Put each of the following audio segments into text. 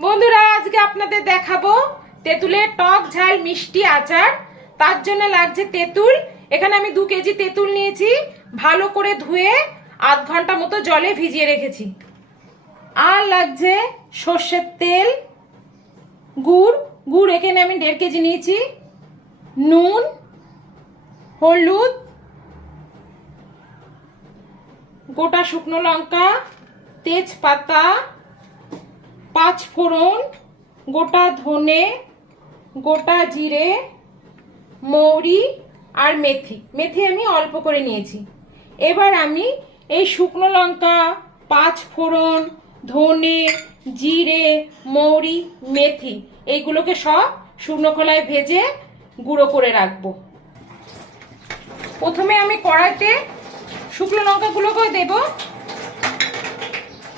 বন্ধুরা আজকে আপনাদের দেখাবো তেঁতুলের টক ঝাল মিষ্টি আচার। তার জন্য লাগছে তেঁতুল। এখানে আমি 2 কেজি তেঁতুল নিয়েছি, ভালো করে ধুয়ে আধ ঘন্টা মতো জলে ভিজিয়ে রেখেছি। আর লাগছে সর্ষের তেল, গুড় এখানে আমি 1.5 কেজি নিয়েছি, নুন, হলুদ, গোটা শুকনো লঙ্কা, তেজপাতা, 5 ফোড়ন, গোটা ধনে, গোটা জিরে, মৌরি আর মেথি আমি অল্প করে নিয়েছি। এবার আমি এই শুকনো লঙ্কা, 5 ফোড়ন, ধনে, জিরে, মৌরি, মেথি এইগুলোকে সব শুকনো খোলায় ভেজে গুঁড়ো করে রাখবো। প্রথমে আমি কড়াইতে শুকনো লঙ্কাগুলোকে দেব,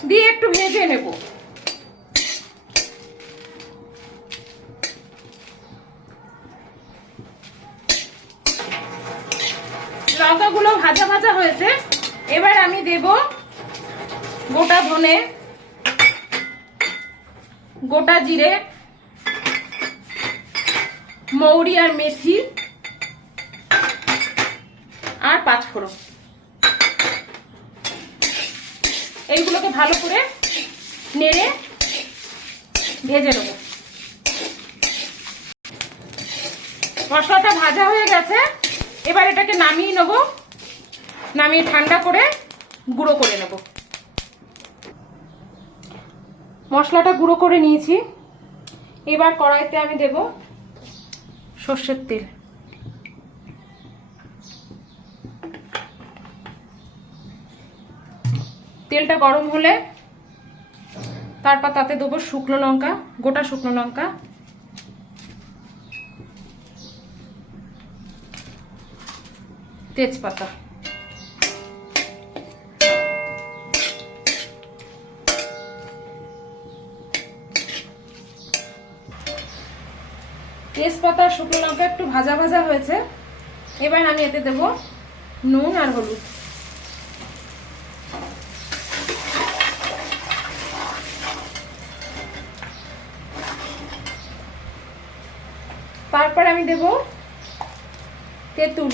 দিয়ে একটু ভেজে নেব। লঙ্কাগুলো ভাজা ভাজা হয়েছে, এবার আমি দেব গোটা ধনে, গোটা জিরে, মৌরি আর মেথি আর 5 ফোড়ন। এইগুলোকে ভালো করে নেড়ে ভেজে নেব। মশলাটা ভাজা হয়ে গেছে, এবার এটাকে নামিয়ে নেব, নামিয়ে ঠান্ডা করে গুঁড়ো করে নেব। মশলাটা গুঁড়ো করে নিয়েছি, এবার কড়াইতে আমি দেব সর্ষের তেল। তেলটা গরম হলে তারপর তাতে দেবো শুকনো লঙ্কা, গোটা শুকনো লঙ্কা, তেজপাতা, তেজপাতা শুকনো লঙ্কা একটু ভাজা ভাজা হয়েছে, এবার আমি এতে দেব নুন আর হলুদ। তারপর আমি দেব তেঁতুল,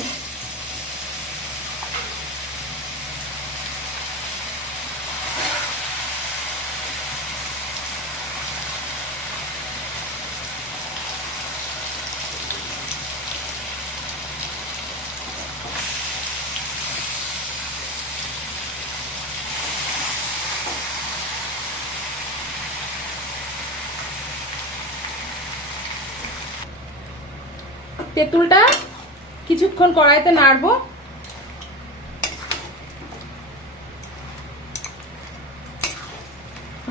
তেঁতুলটা কিছুক্ষণ কড়াইতে নাড়বো।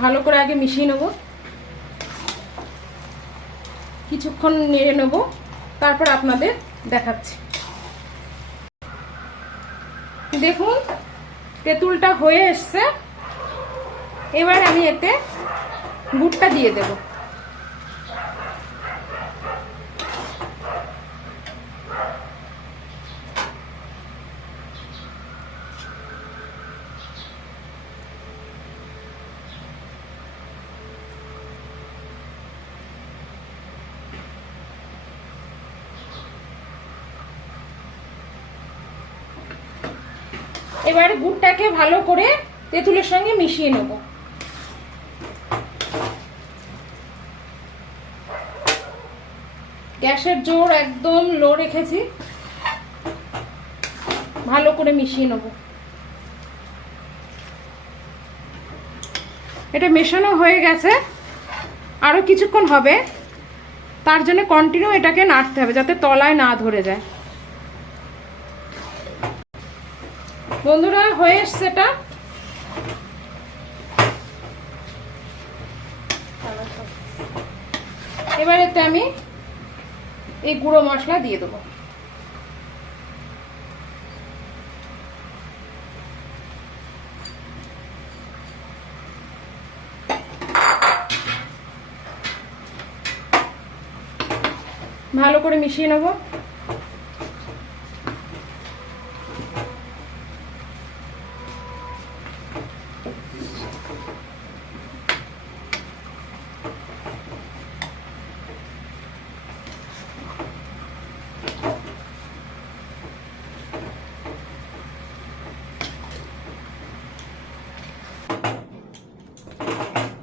ভালো করে আগে মিশিয়ে নেব, কিছুক্ষণ নেড়ে নেব, তারপর আপনাদের দেখাচ্ছি। দেখুন তেঁতুলটা হয়ে এসছে, এবার আমি এতে গুড়টা দিয়ে দেব। এবার গুড়টাকে ভালো করে তেঁতুলের সঙ্গে মিশিয়ে নেব। গ্যাসের জোর একদম লো রেখেছি, ভালো করে মিশিয়ে নেব। এটা মেশানো হয়ে গেছে, আরো কিছুক্ষণ হবে, তার জন্য কন্টিনিউ এটাকে নাড়তে হবে যাতে তলায় না ধরে যায়। বন্ধুরা হয়ে এসছে এটা। এবার এতে আমি এই গুঁড়ো মশলা দিয়ে দেবো। ভালো করে মিশিয়ে নেব।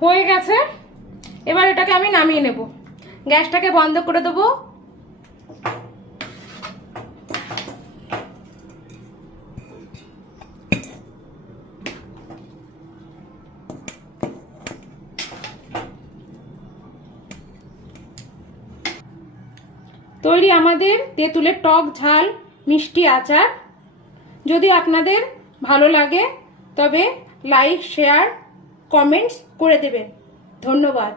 হয়ে গেছে, এবার এটাকে আমি নামিয়ে নেব। গ্যাসটাকে বন্ধ করে দেবো। তৈরি আমাদের তেঁতুলের টক ঝাল মিষ্টি আচার। যদি আপনাদের ভালো লাগে তবে লাইক, শেয়ার, কমেন্টস করে দেবেন। ধন্যবাদ।